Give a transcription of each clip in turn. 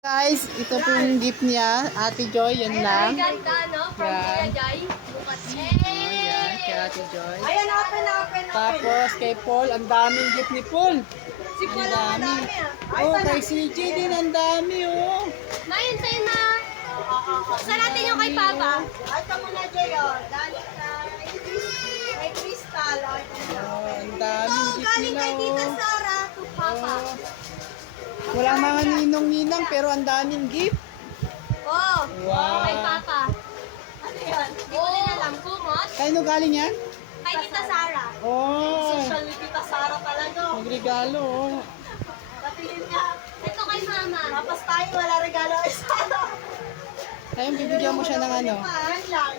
Guys, ito po yung gift niya. Ate Joy, yun lang. Ay, ganda, no? From Yan. Kuya Jai. Bukas. Ayan, kay Ate Joy. Ayan, open. Tapos kay Paul, ang daming gift ni Paul. Si Paul ang madami ah. Oh, kay CJ din, ang dami oh. Mayin sa'yo na. Buksan natin yung kay Papa. Ay, ito muna, Jay, oh. Galing kay Crystal. Oh, ito muna. Oh, ang Ito, daming gift galing nila kay Tita oh. Sara to Papa. Walang mga ninong-ninang pero ang daming gift. Oh, Wow. kay Papa. Ano yan? Hindi ko din alam. Kumot. Kanino galing yan? Kay Tita Sara. Oh, Social ni Tita Sara talaga. oh. magregalo oh. Patingin niya. Ito kay Mama. Tapos tayo, wala regalo ay Sara. Ayun, bibigyan mo siya ng ano. Yan lang.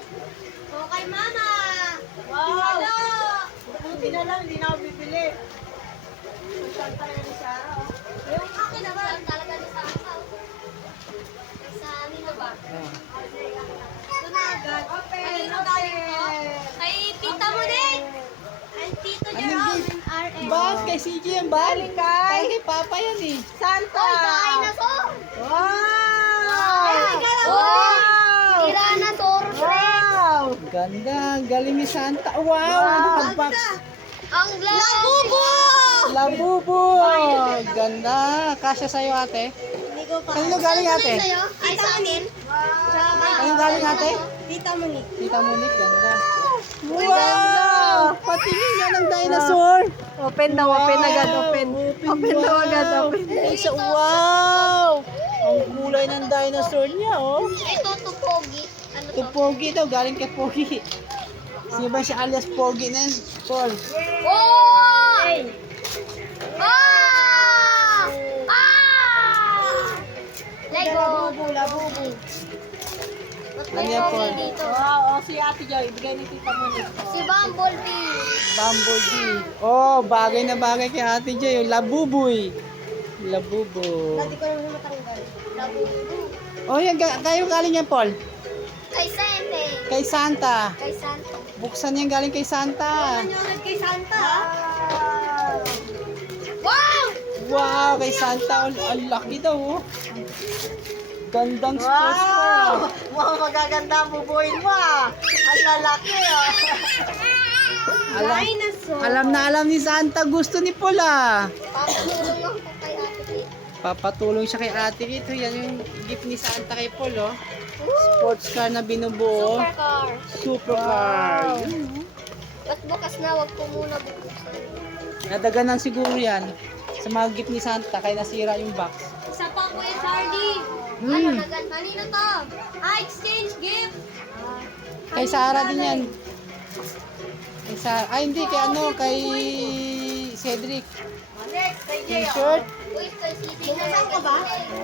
Oh, kay Mama. Wow. Hello. Buti na lang, hindi na ako bibili. Social talaga ni Sara. oh. Yung akin naman. Talaga ni Sara. Sa amin na ba? Oh. Ito na agad. Open, Kanino galing to? Kay tita mo din. Ay, tito niya Anong raw. gift? RM. Bag, kay CJ ang bag. Galing kay- Parang kay Papa yan eh. Santa! Oy, dinosaur. Wow! Wow! Tyrannosaur Rex. Wow! Ganda, ang galing ni Santa. Wow, ano ka box? Ang Labubo! Labubo! Ganda. Kasya sa'yo ate. Hindi ko pa. Kanino galing ate? Ay, sa akin. Kanino galing ate? Tita Monique. Tita Monique, ganda. Wow! Patingin nga ng dinosaur. Open daw, open agad, open. Open daw agad, open. Wow! Ang kulay ng dinosaur niya, oh. Ito, tupogi. Ano Ito, Pogi daw. Galing kay Pogi. Sino ba siya alias Pogi na yun? Paul. Oh! Ah! Ah! Lego. Labubu, labubu. Ano yan, Paul? Dito. Wow, si Ate Joy, ibigay ni Tita Monique. Si Bumblebee. Bumblebee. Oh, bagay na bagay kay Ate Joy. Yung Labuboy. Labubo. Hindi ko naman matanggal. Labubo. Oh, yan. Kayo galing yan, Paul? Kay Sente. Kay Santa. Kay Santa. Buksan yan galing kay Santa. Ano ulit kay Santa? Wow! Wow, kay Santa. Ang laki daw, oh. Gandang sports Wow! car. Wow, magaganda ang bubuin mo ah. Ang lalaki ah. Alam na alam ni Santa gusto ni Paul, ah. Papatulong ako kay Ate Kate. Papatulong siya kay Ate Rito. Yan yung gift ni Santa kay Paul, oh. Sports car na binubuo. Supercar. Supercar. Yun, oh. Ba't bukas na? Wag ko muna bubuksan. Nadaganan siguro yan sa mga gift ni Santa kaya nasira yung box. Isa pa, Kuya Charlie. Hmm. Ano na gan? Kanino to? Exchange gift. Kay Sarah din yan. Kay Sarah. Ay, hindi. Kay ano? Kay Cedric. Next, kay Jay. T-shirt. Uy, kay CD na. Buksan ko ba?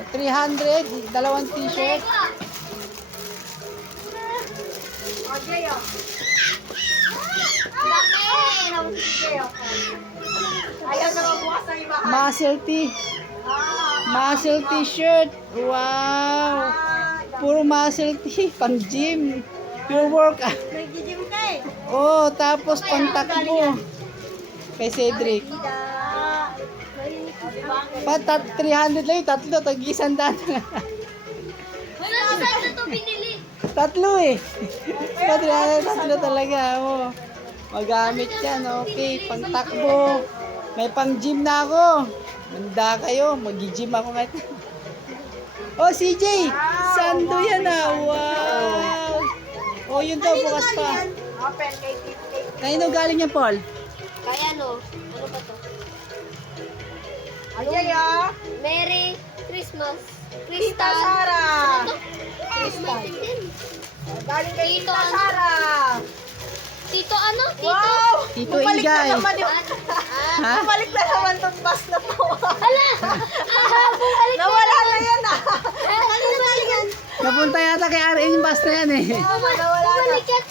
300. Dalawang t-shirt. Oh, Jay oh. Laki! Ayaw na mabukas ng iba. Muscle tee. Muscle t-shirt. Wow. Puro muscle tee. Pang gym. Pure workout. Nag-gym ka eh. Oh, tapos pang takbo. Kay Cedric. Patat 300 lang yung tatlo. Tag-isandaan. Wala isa na to binili. Tatlo eh. Tatlo talaga. Oh. Magamit yan. Okay. Pang takbo. May pang gym na ako. Manda kayo. Mag-gym ako ngayon. Oh, CJ. Sando yan ah. Wow. Oh, yun daw. Bukas pa. Open kay Kit. Kanino galing yan, Paul? Kaya no? Ano ba to? Jay oh. Merry Christmas. Tita Crystal. Sara. Ano to? Crystal. Galing kay Tito, Tita ano? Sara. Tito ano? Tito? Wow! Tito Bumalik na Igay. naman yung... Ha? Bumalik na naman tong bus na to. Hala! Bumalik Nawala na yan ah. Bumalik yan. Napunta yata kay RN yung bus na yan eh. Nawala na. Bumalik yan.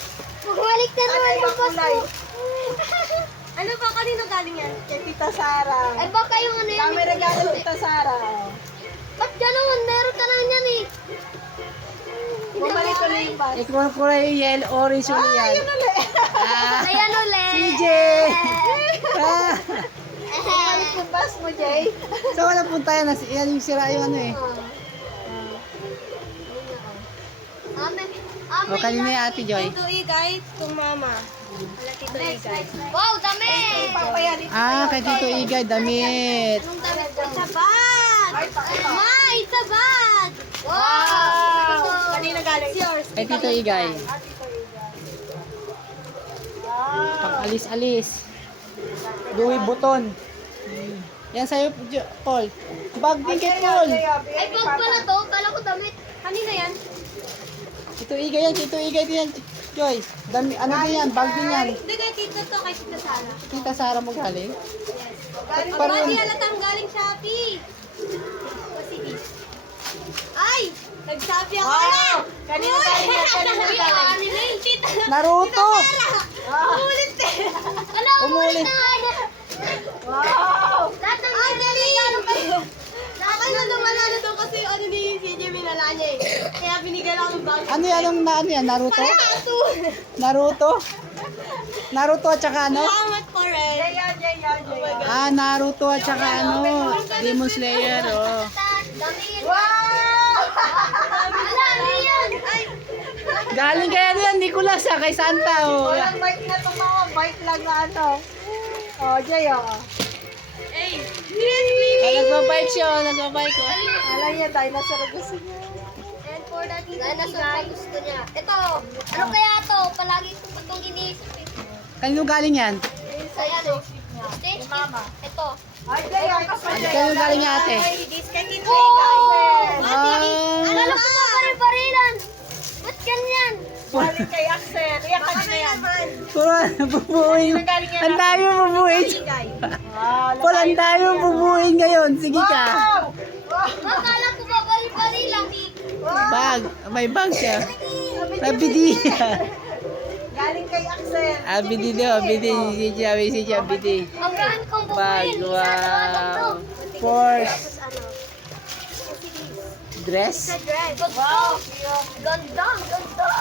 Bumalik na naman Ano yung yung boss kulay? ko. Ano ba? Kanino galing yan? Kay Tita Sara. Ay baka yung ano yan. Dami regalo Tita Sara. Ba't gano'n? Meron ka na yan eh. Bumalik ulit yung bus. Ikaw ang kulay yellow, orange ulit yan. Yun ulit. Ah, Ayan ulit. CJ! Ah, Bumalik yung bus mo, Jay. so wala punta yan. Yan yung sira yung ano eh. Oh. O, kanina yung Ate Joy. Tito Igay, kung mama. Wala Tito Igay. Wow, dami! Ah, kay Tito Igay, damit. Anong damit ko? Sa bag! Ma, it's a bag! Wow! Kanina galing. It's yours. Kay Tito Igay. Wow. Pang alis-alis. Louis Vuitton. Yan sa'yo, Paul. Bag din kay Paul. Ay, bag pala to. Kala ko damit. Kanina yan. Tito Igay yan, Tito Igay din yan. Joy, ano din yan, bag din yan. Hindi kay Tito to, kay Tita Sara. Tita Sara mo galing? Ang Parang- body halatang galing Shopee. Kasi di. Ay! Nag-Shopee ako na! Kanina galing yan, kanina galing. Kanina yung tita. Naruto! Ulit eh! Wala, Umulit. Wow! Lahat ng Ang dali! regalo kayo. Akin na naman ano to kasi ano ni CJ minala niya eh. Kaya binigyan ako ng bag. Ano yan, ano yan, Naruto? Ato! Naruto? Naruto at saka ano? Salamat po rin. Ah, Naruto at saka ano, Demon Slayer, oh. Damit. Wow! Wala, ano yan? Ay, Galing kaya ano yan, Nicolas, ah, kay Santa, oh. Walang bike na to mga bike lang na ano. Oh, Jay oh. Hey, Ah, nagbabike siya, oh, nagbabike, oh. alam niya, dinosaur ang gusto niya. and for that dinosaur pa gusto niya. Ito, ano kaya to? Palagi ko pa itong iniisip. Kanino galing yan? Sa ano? Stage mama. Ito. Ay, Jay oh, Kanino galing yan, ate? this kay Tito Oh! Ah, Akala ko pa barilan. Ba't ganyan? Galing kay Axel. Iyakan niyo na yan. puro bubuin. Ang dami mo bubuin. Paul, ang dami mo bubuin ngayon. Sige ka. Akala ko ba barilan? Bag. May bag siya. Abidi. Galing kay Axel. Abidi daw. Abidi. Si Abidi. Ang rahan kong Bag. bubuin. Isa na to. Wow. Force. Ano? Dress. Dress. Wow. Ganda. Ganda.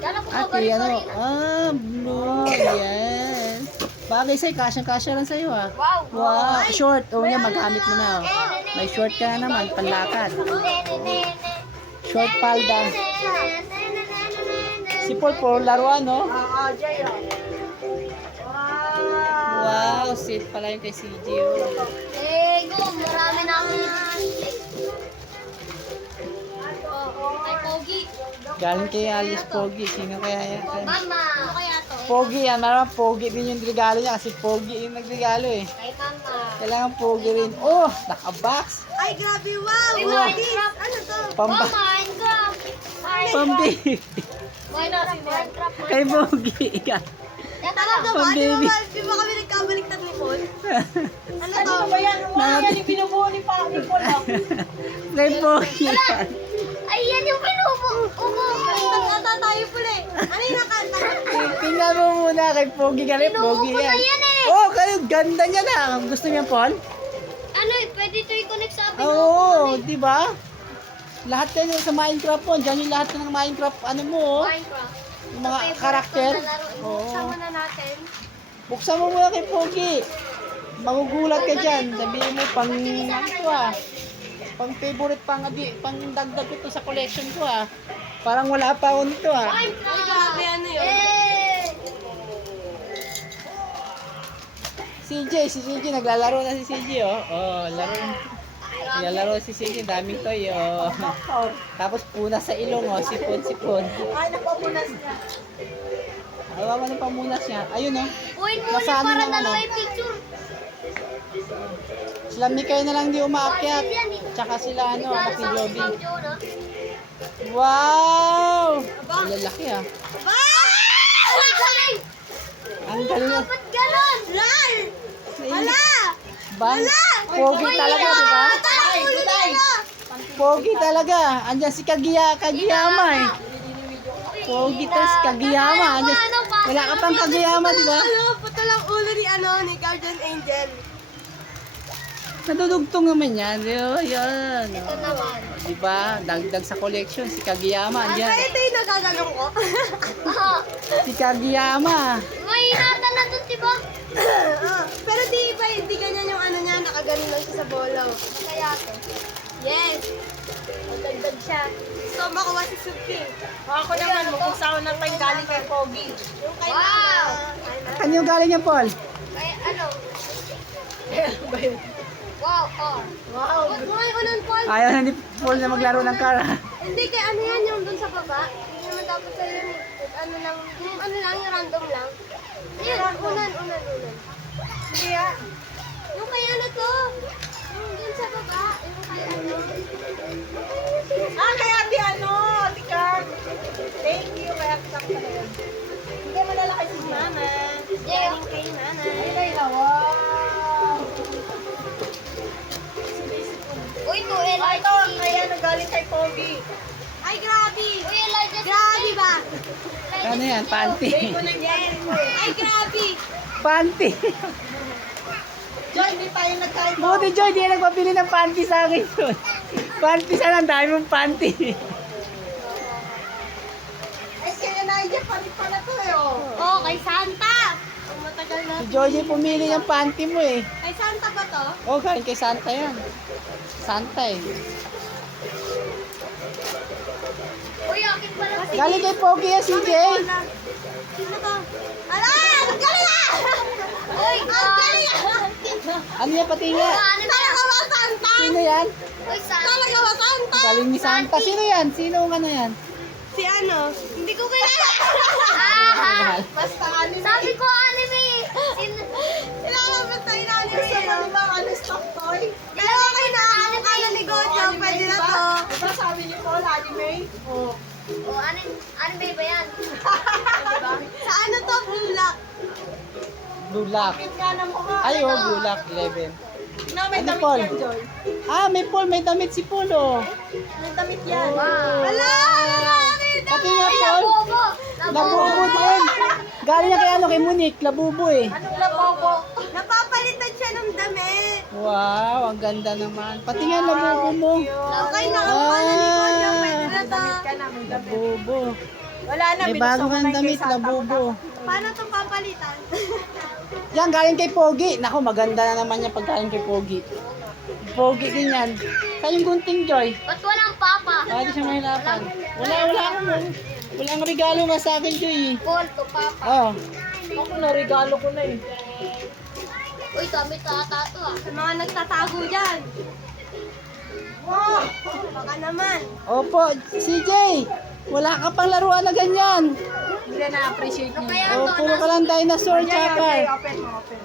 Kala ko ba Ate, ano? barilan? Ah, blue. Yes. Bagay sa'yo. Kasyang-kasya lang sa'yo, ah. Wow. Wow. Short. Oh, yan. Magamit mo na, oh. May short ka na naman. Panlakad. Short palda. Si Paul, puro laruan, no? Oo, Jay oh. Wow. Wow, safe pala yung kay CJ. Oh. Eh, go. Marami na akong Oh, ay, Pogi. Galing kay Alice Pogi. Sino kaya yan? Mama. Ano kaya to? Pogi yan. Maraming Pogi din yung regalo niya kasi Pogi yung nagregalo eh. Kay Mama. Kailangan Pogi rin. Oh, naka-box. Ay, grabe, wow! Ay, Wow. Minecraft. Ano to? Pamba. Oh, Minecraft. Pambi. Minecraft. Kay Pogi. Yan. Yan Talaga talaga. ba? Di Pambaby. ba, di ba kami nagkabaliktad ni Paul? Ano to? Yan yung binubuo ni Paul. Kay Pogi yan. Ay, yan yung pinubo. Nagkata tayo pala eh. Ano yung nakanta? Tingnan mo muna kay Pogi ka rin. Pinubo Pogi ko na yan. yan eh. Oh, kayo. Ganda niya na. Gusto niya, Paul? Ano, pwede ito i-connect sa pinubo. Oo, di ba? Lahat yan yung sa Minecraft po. Diyan yung lahat ng Minecraft, ano mo, oh. Minecraft. Yung mga karakter. Oo. Sama na natin. Buksan mo muna kay Pogi. Magugulat ka dyan. Sabihin mo, pang, ito ah. Pang favorite, pang dagdag ito sa collection ko ah. Parang wala pa ako nito ah. Minecraft. Grabe, ano yun? Eh! Si CJ, naglalaro na si CJ oh. Oh, laro. Naglalaro si CJ, daming toy oh. Tapos punas sa ilong oh, sipon. Ay, napapunas niya. Awa na pamunas niya. Ayun oh. Uwin mo ulit Nasa ano para lang, dalawa ano? yung picture. Sila Mikay na lang di umaakyat. Tsaka sila ano, Regalo Pati sa Joby. Ma'am Jonah. Wow! Ang lalaki ah. Ang galing! Ang galing ah. Ba't ganon? Lal! Wala! Bang, pogi talaga, di ba? Tay! Tay! Pogi talaga. Andiyan si Kagiyama eh. Pogi to si Kagiyama. Andiyan, wala ka pang Kagiyama, di ba? Ano, puto lang ulo ni Guardian Angel. Nadudugtong naman yan. Yan. Ito naman. Di ba? Dagdag sa collection si Kagiyama. Ang Andiyan. kaya ito yung nagagalong ko. Ah, Si Kagiyama. may hinata na to, diba? Pero di ganyan yung ano niya, nakaganon lang siya sa bolo. Kaya to. Yes! Ang ganda bumaliktad siya. Gusto ko makuha si Suki. Ako naman, mabuksa ako ng kay galing kay Pogi. Yung kay Wow! Kanyo galing yan, Paul? Kaya ano? Wow, car. Wow. Huwag mo kayo unan, Paul. Ayaw na ni Paul na maglaro ng car. Hindi, kay ano yan, yung dun sa baba. Hindi naman dapat sa'yo yun. Ano lang, yung random lang. Yun, unan. Sige yan. Yung kay ano to? Yung dun sa baba. Yung kay ano. Kaya Ate ano, Ate Carl. Thank you, kaya Ate Carl pala yun. Hindi malalaki si Mama. Yeah. Kay Nana. Ay, Layla, wow. Uy, to Elijah. Ito, kaya nagaling kay Pogi. Ay, grabe. Uy, Elijah. Grabe ba? Ano yan? Panty. Bake ko na yan. Ay, grabe. Panty. Joy, hindi tayo nagkain. Buti, Joy, di na nagpapili ng panty sa akin yun. Panty sana, ang dami mong panty. Ay, kaya Naija, palit pala to eh, oh. Oh, kay Santa. Ang matagal na. Si Joy pumili ng panty mo eh. Kay Santa ba to? Oh, galing kay Santa yan. Santa eh. Uy, akin pala. Galing kay Pogi yan, CJ. Ano to? Ala! Ang galing ah! Uy, Ang galing ah! Ano yan, pati nga? ano ba? Talaga ba, Santa? Sino yan? Uy, saan? Talaga ba, Santa? Galing ni Santa. Sino yan? Sino ang ano yan? Si ano? Hindi ko kilala. Mahal. Basta anime. Sabi ko anime. Ilalabas tayo na anime. Gusto mo di ba ano stop toy? Pero okay na. Ano kayo ni Gojo? Pwede na to. Diba sabi niyo po, anime? Oh. O, anime ba yan? Sa ano to? Bulak. Blue Lock. Kapit nga ng mukha. Ay, oh, Blue Lock 11. No, may Ano, damit Paul? yan, Joy. Ah, may Paul. May damit si Paul, oh. May damit yan. Wow. Ala! Pati nga, Paul. Bobo. Labubo din. Galing niya kay ano, kay Monique. Labubo eh. Anong labobo? Napapalitan siya ng damit. Wow, ang ganda naman. Pati nga labubo mo. Okay na. Ang ano ni Gojo? Pwede na to. Damit ka na, may damit. Labubo. Wala na, May binuksan bago ko na kang yung damit, kay Santa. labubo. Paano to papalitan? Yan, galing kay Pogi. Naku, maganda na naman yan pag galing kay Pogi. Pogi din yan. Kayong gunting, Joy. Ba't walang papa? Bakit siya mahirapan? Wala akong walang regalo nga sa akin, Joy. Paul to papa. Oh, Ako na, regalo ko na eh. Uy, dami ata to ah. Sa mga nagtatago dyan. Wow! Baka naman. opo, CJ. Wala ka pang laruan na ganyan. Hindi na-appreciate Ano niyo. kaya Oh, to? puro ka lang dinosaur, Okay, tsaka. okay, open mo, open.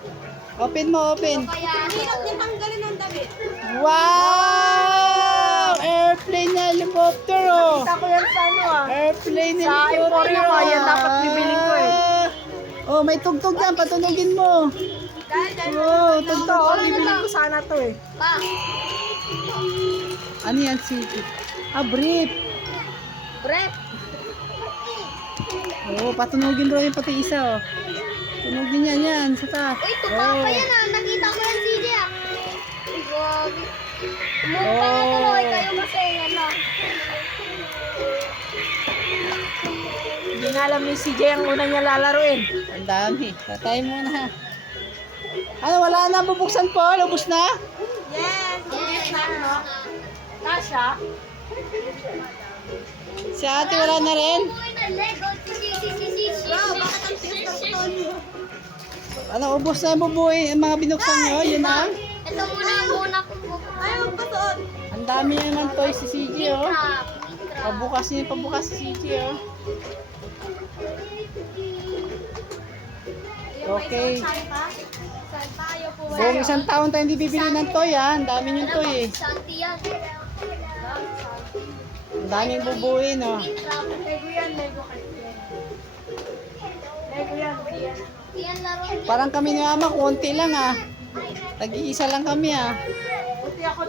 Open mo, open. Kaya Ang hirap ano? niya tanggalin ng damit. Wow! Airplane na helicopter, oh. Kita ko yan sa ano ah. Airplane Sa Emporium, ah, yan dapat bibiling ko eh. Oh, may tugtog yan. Patunogin mo. Oh, tugtog. Oh, bibiling ko sana to eh. Pa. Ano yan, si... Ah, brief. Brep. Oh, patunogin ro yung pati isa, oh. Tunogin yan, yan. Sa taas. Uy, to papa yan ah. Nakita ko yan CJ ah. Uy, grabe. Umumpa na tuloy. Kayo masaya na. Hindi nga alam ni CJ ang una niya lalaruin. Ang dami. Tatay mo na. Ano, wala na. Bubuksan po. Lubos na. Yes. Yes, Tasha? Si ate wala na rin. Uy, na Lego. Bro, bakit ang tigas ng ton? Ano, ubos na yung bubuhay. Ang mga binuksan nyo. Yun na. Ito muna kung Ay, magpasuot. Ang dami naman toy si CJ, oh. Minecraft. Pabukas si CJ, oh. Okay. Santa? Santa, ayaw po. Buong isang taon tayo hindi bibili ng toy, ha. Ang dami yung toy, eh. Santi yan. Ang daming bubuhin, oh. Minecraft. Lego yan, Lego kayo. Lego yan, yan. Yan laro. Parang kami ni mama, konti lang, ah. Tag-iisa lang kami, ah. Buti ako